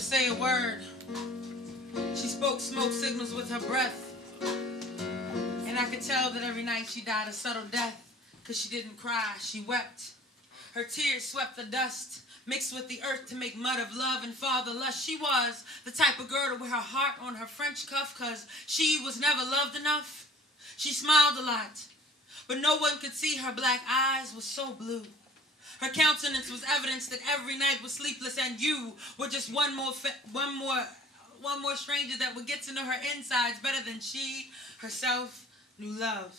Say a word. She spoke smoke signals with her breath. And I could tell that every night she died a subtle death. Cause she didn't cry, she wept. Her tears swept the dust, mixed with the earth to make mud of love and father lust. She was the type of girl to wear her heart on her French cuff, cause she was never loved enough. She smiled a lot, but no one could see her black eyes were so blue. Her countenance was evidence that every night was sleepless, and you were just one more stranger that would get to know her insides better than she herself knew love.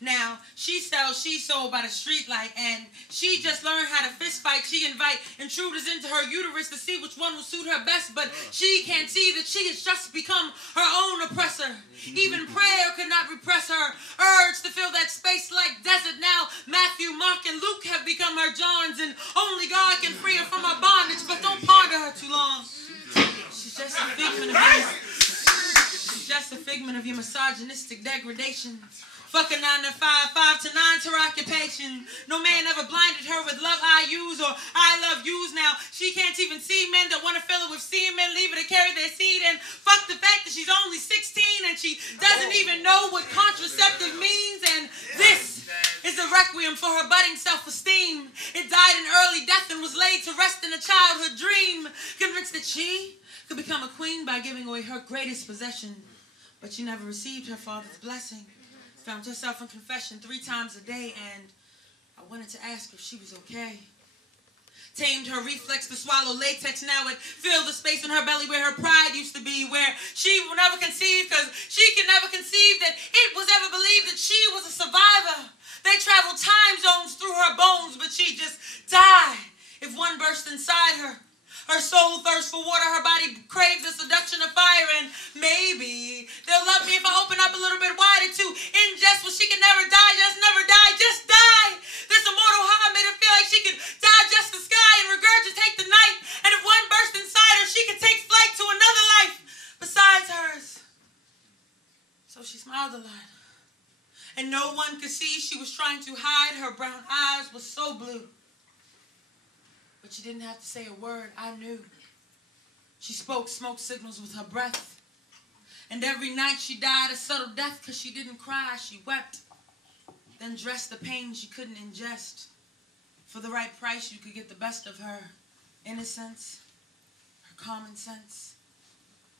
Now, she sells she sold by the street light, and she just learned how to fist fight. She invite intruders into her uterus to see which one will suit her best, but she can't see that she has just become her own oppressor. Even prayer could not repress her urge to fill that space like desert. Now, Matthew, Mark, and Luke have become her Johns, and only God can free her from her bondage, but don't ponder her too long. She's just a figment of your misogynistic degradation. Fuck a 9 to 5, 5 to 9 to her occupation. No man ever blinded her with love I use or I love yous. Now she can't even see men that want to fill her with semen, leave her to carry their seed. And fuck the fact that she's only 16 and she doesn't even know what contraceptive means. And this is a requiem for her budding self-esteem. It died an early death and was laid to rest in a childhood dream, convinced that she could become a queen by giving away her greatest possession. But she never received her father's blessing. Found herself in confession 3 times a day, and I wanted to ask her if she was okay. Tamed her reflex to swallow latex, now it filled the space in her belly where her pride used to be, where she will never conceive, because she could never conceive that it was ever believed that she was a survivor. They traveled time zones through her bones, but she just died if one burst inside her. Her soul thirsts for water, her body craves the seduction of fire, and maybe they'll love me if I open up a little bit wider to ingest what she can never die, just die. This immortal high made her feel like she could digest the sky and regurgitate the night, and if one burst inside her, she could take flight to another life besides hers. So she smiled a lot, and no one could see she was trying to hide. Her brown eyes were so blue. But she didn't have to say a word, I knew. She spoke smoke signals with her breath. And every night she died a subtle death because she didn't cry, she wept. Then dressed the pain she couldn't ingest. For the right price you could get the best of her innocence, her common sense.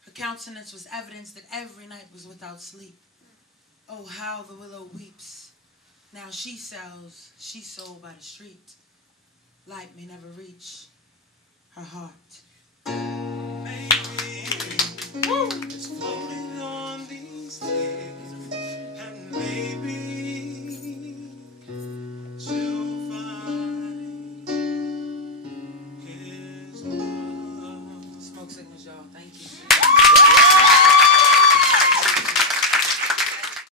Her countenance was evidence that every night was without sleep. Oh, how the willow weeps. Now she sells, she sold by the street. Light may never reach her heart. Maybe it's floating on these tears, and maybe she'll find his love. Smoke signals, y'all. Thank you.